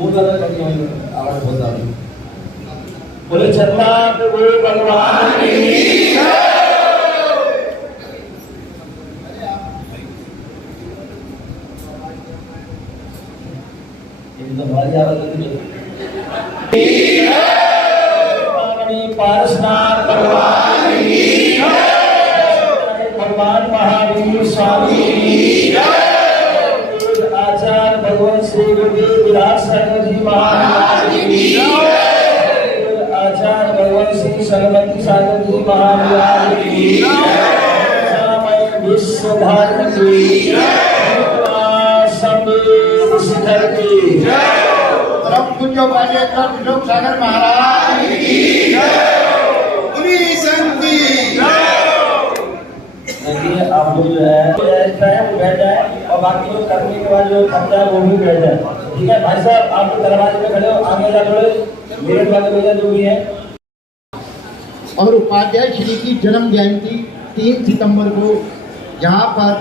बहुत ज्यादा कमी है, आवाज बहुत ज्यादा। बोले चलना प्रभु भगवान की जय। एकदम भारी आवाज है। पारसनाथ भगवान की जय। भगवान महावीर स्वामी की जय। आचार्य भगवान श्री गुरुदेव विराट सागर जी महाराज की जय। आचार्य भगवान श्री सरस्वती सागर जी महाराज की जय। विश्व धर्म की जय। शिखर की जय। परम पूज्य बाजेश्वर त्रिलोक सागर महाराज की जय। आप लोग जो है वो बैठ जाए और बाकी लोग करने के बाद जो थकता है वो भी बैठ जाए। ठीक है भाई साहब, आप लोग दरवाजे में खड़े हो, आगे जा थोड़े मेरे वाले भैया जो भी है। और उपाध्याय श्री की जन्म जयंती 3 सितंबर को यहाँ पर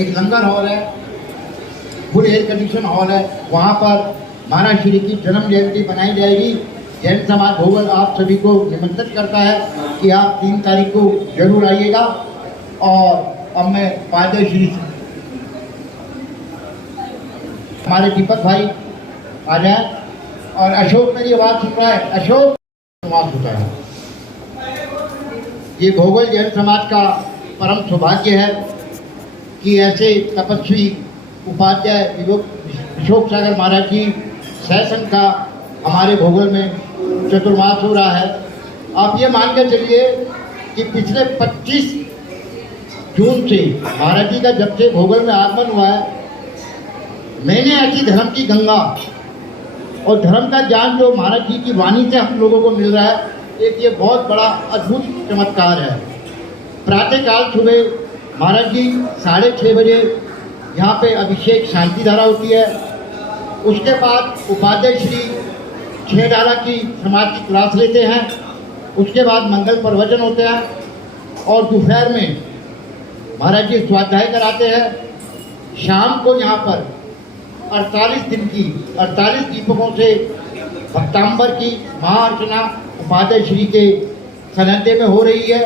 एक लंगर हॉल है, फुल एयर कंडीशन हॉल है, वहाँ पर महाराज श्री की जन्म जयंती बनाई जाएगी। जैन समाज भोगल आप सभी को निमंत्रित करता है कि आप 3 तारीख को जरूर आइएगा। और अब मैं उपाध्याय श्री हमारे दीपक भाई आ जाए और अशोक मेरी आवाज़ सुन रहा है, अशोक समाज होता है। ये भोगल जैन समाज का परम सौभाग्य है कि ऐसे तपस्वी उपाध्याय अशोक सागर महाराज जी सैसन का हमारे भोगल में चतुर्मास हो रहा है। आप ये मान कर चलिए कि पिछले 25 जून से महाराज जी का जब से भोगल में आगमन हुआ है, मैंने ऐसी धर्म की गंगा और धर्म का ज्ञान जो महाराज जी की वाणी से हम लोगों को मिल रहा है, एक ये बहुत बड़ा अद्भुत चमत्कार है। प्रातःकाल सुबह महाराज जी 6:30 बजे यहाँ पे अभिषेक शांति धारा होती है। उसके बाद उपाध्याय श्री 6 धारा की समाज की क्लास लेते हैं। उसके बाद मंगल प्रवचन होते हैं और दोपहर में महाराज जी स्वाध्याय कराते हैं। शाम को यहाँ पर 48 दिन की 48 दीपकों से भक्तांबर की महाअर्चना उपाध्याय श्री के सानिध्य में हो रही है।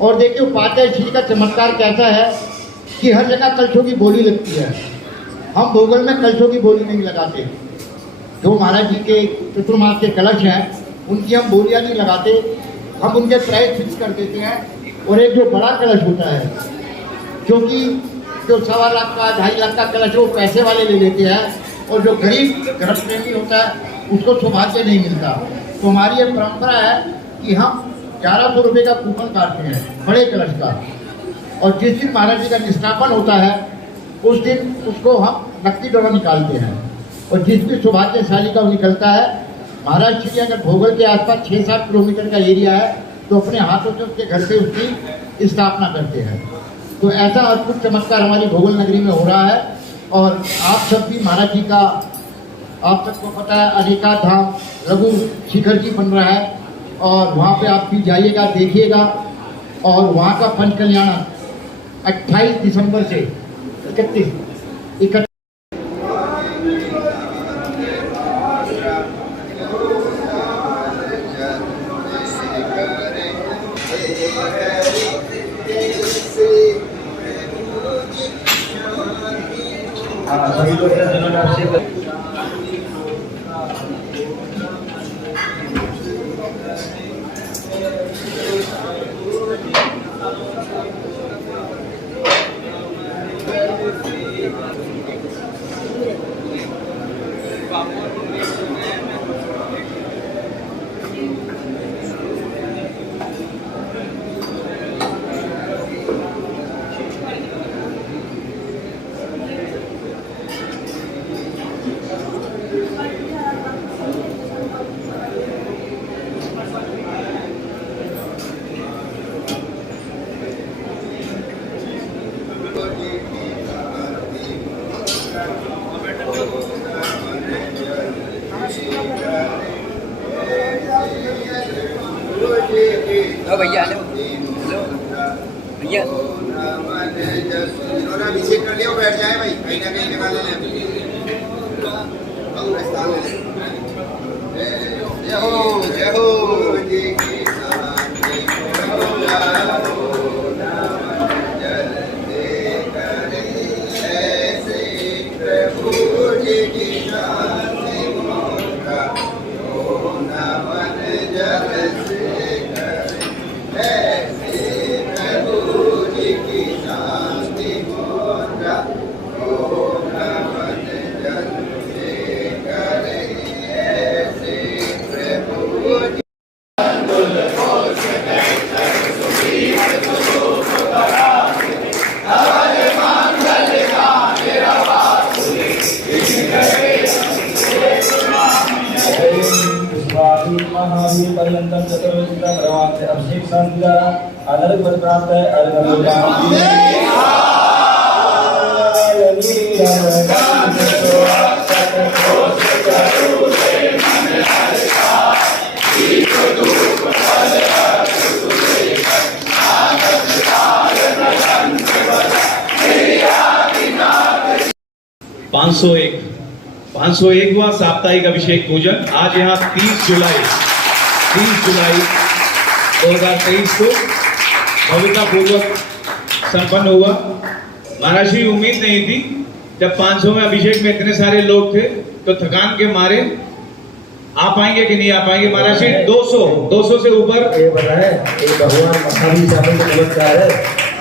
और देखिए उपाध्याय श्री का चमत्कार कैसा है कि हर जगह कलशों की बोली लगती है। हम भोगल में कलशों की बोली नहीं लगाते। जो महाराज जी के चतुर्मास के कलश हैं उनकी हम बोलियां नहीं लगाते, हम उनके प्राइस फिक्स कर देते हैं। और एक जो बड़ा कलश होता है, क्योंकि जो 1.25 लाख का 2.5 लाख का कलश वो पैसे वाले ले लेते हैं और जो गरीब धर्म प्रेमी होता है उसको सौभाग्य नहीं मिलता। तो हमारी ये परंपरा है कि हम 1100 रुपये का कूपन काटते हैं बड़े कलश का, और जिस दिन महाराज जी का निष्ठापन होता है उस दिन उसको हम नकदी डोरा निकालते हैं। और जिस भी सौभाग्यशाली का वो निकलता है, महाराज श्री अगर भोगल के आसपास 6-7 किलोमीटर का एरिया है तो अपने हाथों से उसके घर से उसकी स्थापना करते हैं। तो ऐसा अद्भुत चमत्कार हमारी भोगल नगरी में हो रहा है। और आप सब भी महाराज जी का, आप सबको पता है अनेका धाम लघु शिखर जी बन रहा है और वहाँ पे आप भी जाइएगा, देखिएगा। और वहाँ का पंच कल्याण 28 दिसंबर से 31 सभी लोग भैया हेलो भैया इन्होंने अभिषेक कर लिया, बैठ जाए भाई, कहीं ना कहीं निकाल लेना। जय हो जी की शांति हो जल से करे ऐसे प्रभु जी की शांति मोरा हो नमन जल से करे ऐसे प्रभु जी की शांति मोरा हो नमन जल से करे ऐसे प्रभु जी स्वामी महावीर पर्यंतम चतुर्विंशतिः भगवान से अभिषेक संध्या अनर्घ पद प्राप्त है पाँच सौ एकवां साप्ताहिक अभिषेक पूजन आज यहाँ 30 जुलाई 2023 को भव्यतापूर्वक संपन्न हुआ। महाराज जी उम्मीद नहीं थी, जब 500वें अभिषेक में इतने सारे लोग थे तो थकान के मारे आ पाएंगे कि नहीं आ पाएंगे। महाराज जी 200 से ऊपर ये बताएं, ये भगवान महावीर स्वामी का चमत्कार है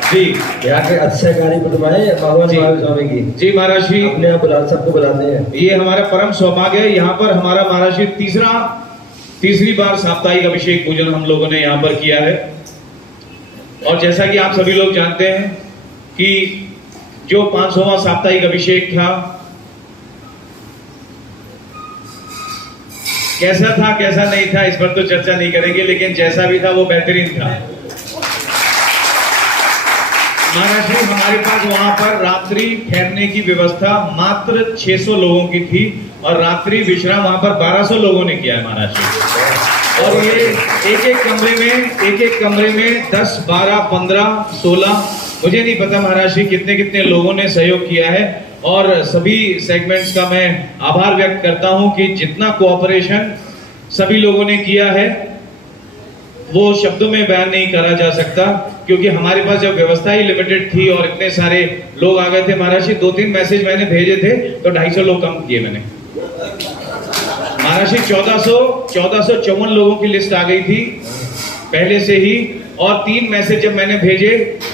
जी। यहाँ के अच्छे कार्य प्रतिमाएं भगवान महावीर स्वामी की जी महाराज जी अपने आप बुला सबको बुलाते हैं। ये हमारा परम सौभाग्य है। यहाँ पर हमारा महाराज जी तीसरी बार साप्ताहिक अभिषेक पूजन हम लोगों ने यहाँ पर किया है। और जैसा कि आप सभी लोग जानते हैं कि जो 500वां साप्ताहिक अभिषेक था, कैसा था कैसा नहीं था इस पर तो चर्चा नहीं करेंगे, लेकिन जैसा भी था वो बेहतरीन था। महाराज जी हमारे पास वहां पर रात्रि ठहरने की व्यवस्था मात्र 600 लोगों की थी और रात्रि विश्राम वहां पर 1200 लोगों ने किया है महाराज जी। और ये एक एक कमरे में 10, 12, 15, 16 मुझे नहीं पता महाराज जी कितने लोगों ने सहयोग किया है। और सभी सेगमेंट्स का मैं आभार व्यक्त करता हूं कि जितना कोऑपरेशन सभी लोगों ने किया है वो शब्दों में बयान नहीं करा जा सकता, क्योंकि हमारे पास जब व्यवस्था ही लिमिटेड थी और इतने सारे लोग आ गए थे। महाराज जी 2-3 मैसेज मैंने भेजे थे तो 250 लोग कम किए मैंने। महाराज जी 1454 लोगों की लिस्ट आ गई थी पहले से ही, और 3 मैसेज जब मैंने भेजे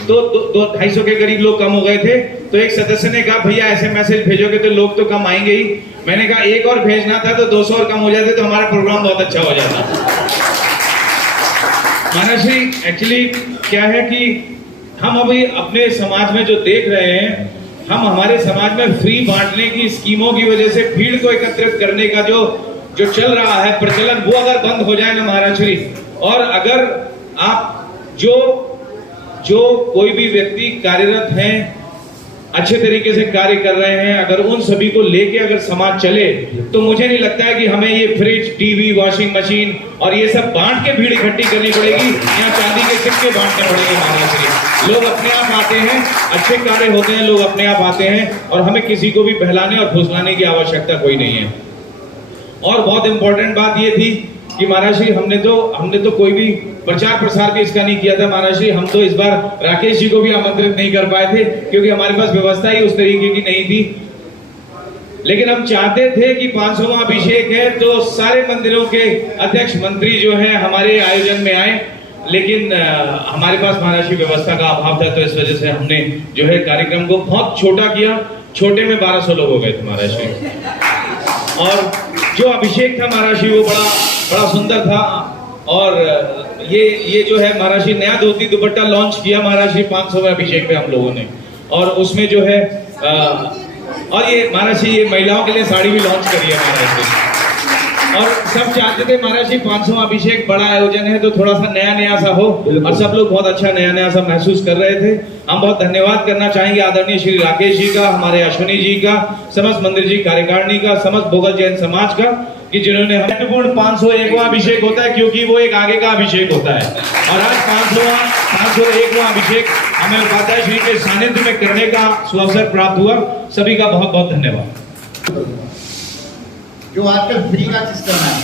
तो 250 के करीब लोग कम हो गए थे। तो एक सदस्य ने कहा भैया ऐसे मैसेज भेजोगे तो लोग तो कम आएंगे ही। मैंने कहा एक और भेजना था तो 200 और कम हो जाते तो हमारा प्रोग्राम बहुत अच्छा हो जाता। महाराज जी एक्चुअली क्या है कि हम अभी अपने समाज में जो देख रहे हैं, हम हमारे समाज में फ्री बांटने की स्कीमों की वजह से भीड़ को एकत्रित करने का जो चल रहा है प्रचलन, वो अगर बंद हो जाए ना महाराज जी, और अगर आप जो कोई भी व्यक्ति कार्यरत हैं, अच्छे तरीके से कार्य कर रहे हैं, अगर उन सभी को लेके अगर समाज चले तो मुझे नहीं लगता है कि हमें ये फ्रिज, टीवी, वॉशिंग मशीन और ये सब बांट के भीड़ इकट्ठी करनी पड़ेगी या चांदी के सिक्के बांटने पड़ेंगे। महाराज जी लोग अपने आप आते हैं, अच्छे कार्य होते हैं, लोग अपने आप आते हैं और हमें किसी को भी बहलाने और फुसलाने की आवश्यकता कोई नहीं है। और बहुत इंपॉर्टेंट बात ये थी कि महाराज जी हमने तो कोई भी प्रचार प्रसार भी इसका नहीं किया था। महाराज जी हम तो इस बार राकेश जी को भी आमंत्रित नहीं कर पाए थे क्योंकि हमारे पास व्यवस्था ही उस तरीके की नहीं थी। लेकिन हम चाहते थे कि 500वां अभिषेक है तो सारे मंदिरों के अध्यक्ष मंत्री जो हैं हमारे आयोजन में आए, लेकिन हमारे पास महाराज जी व्यवस्था का अभाव था, तो इस वजह से हमने जो है कार्यक्रम को बहुत छोटा किया। छोटे में 1200 लोग हो गए थे महाराज जी। और जो अभिषेक था महाराज जी वो बड़ा सुंदर था। और ये जो है महाराज जी नया धोती दुपट्टा लॉन्च किया महाराज जी 500वें अभिषेक पे हम लोगों ने, और उसमें जो है और ये महाराज जी ये महिलाओं के लिए साड़ी भी लॉन्च करी है महाराज जी। और सब चाहते थे महाराज जी 500वां अभिषेक बड़ा आयोजन है तो थोड़ा सा नया सा हो, और सब लोग बहुत अच्छा नया सा महसूस कर रहे थे। हम बहुत धन्यवाद करना चाहेंगे आदरणीय श्री राकेश जी का, हमारे अश्विनी जी का, समस्त मंदिर जी कार्यकारिणी का, समस्त भोगल जैन समाज का, कि जिन्होंने महत्वपूर्ण 501वां अभिषेक होता है क्योंकि वो एक आगे का अभिषेक होता है। और आज 501वां अभिषेक हमें उपाध्याय श्री के सानिध्य में करने का सुअवसर प्राप्त हुआ। सभी का बहुत बहुत धन्यवाद। जो आजकल फ्री का सिस्टम है।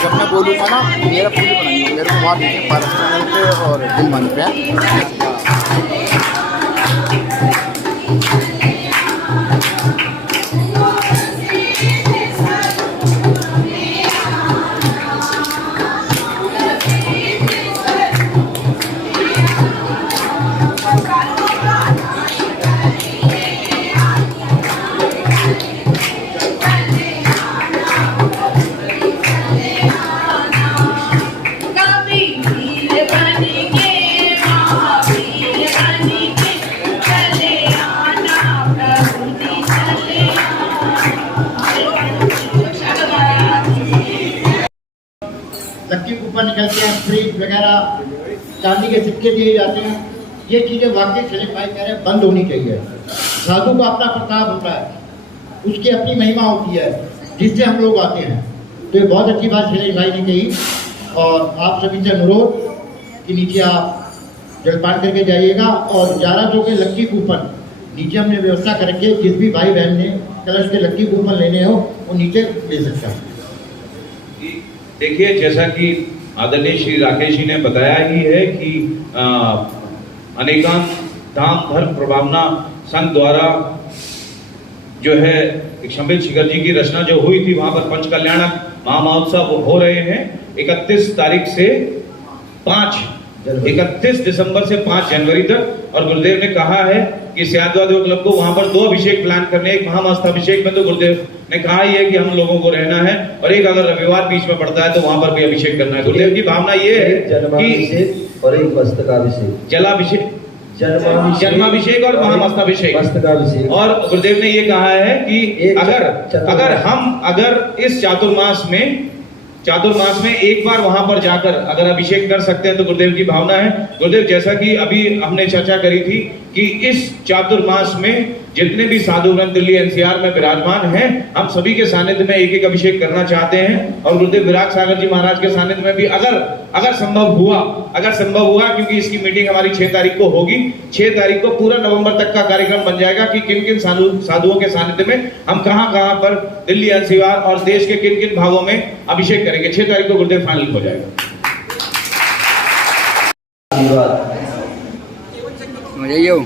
जब मैं बोलूँगा ना मेरा पूरी बनाएंगे मेरे को वहाँ नीचे पारस चैनल पे और दिल मन पे लक्की कूपन निकलते हैं, फ्रिज वगैरह, चांदी के सिक्के दिए जाते हैं। ये चीज़ें वाकई सलीम भाई कह रहे हैं बंद होनी चाहिए। साधु का अपना प्रताप होता है, उसकी अपनी महिमा होती है जिससे हम लोग आते हैं। तो ये बहुत अच्छी बात सलीम भाई ने कही और आप सभी से अनुरोध कि नीचे आप जलपान करके जाइएगा और 1100 के लक्की कूपन नीचे हमने व्यवस्था कर रखी है। जिस भी भाई बहन ने कलश के लक्की कूपन लेने हो वो नीचे ले सकता है। देखिए, जैसा कि आदरणीय श्री राकेश जी ने बताया ही है कि अनेकांत धाम धर्म प्रभावना संघ द्वारा जो है शंबित शिखर जी की रचना जो हुई थी, वहां पर पंच कल्याणक महामहोत्सव हो रहे हैं 31 तारीख से 31 दिसंबर से 5 जनवरी तक। और गुरुदेव ने कहा है कि सियादवादेव क्लब को वहां पर 2 अभिषेक प्लान करने, एक महामस्तभिषेक में तो गुरुदेव ने कहा ही है कि हम लोगों को रहना है, और एक अगर रविवार बीच में पड़ता है तो वहां पर भी अभिषेक करना है। गुरुदेव की भावना ये है जन्माभिषेक और एक मस्तकाभिषेक, जलाभिषेक, जन्माभिषेक और महामस्तभिषेक, मस्तकाभिषेक। और गुरुदेव ने ये कहा है कि अगर इस चातुर्मास में एक बार वहां पर जाकर अगर अभिषेक कर सकते हैं तो गुरुदेव की भावना है। गुरुदेव, जैसा कि अभी हमने चर्चा करी थी कि इस चातुर्मास में जितने भी साधुगण दिल्ली एनसीआर में विराजमान हैं, हम सभी के सानिध्य में एक एक अभिषेक करना चाहते हैं। और गुरुदेव विराग सागर जी महाराज के सानिध्य में भी अगर संभव हुआ, क्योंकि इसकी मीटिंग हमारी 6 तारीख को होगी, 6 तारीख को पूरा नवंबर तक का कार्यक्रम बन जाएगा कि किन किन साधुओं के सानिध्य में हम कहां पर दिल्ली एनसीआर और देश के किन किन भागों में अभिषेक करेंगे। 6 तारीख को गुरुदेव फाइनल हो जाएगा। यही हो।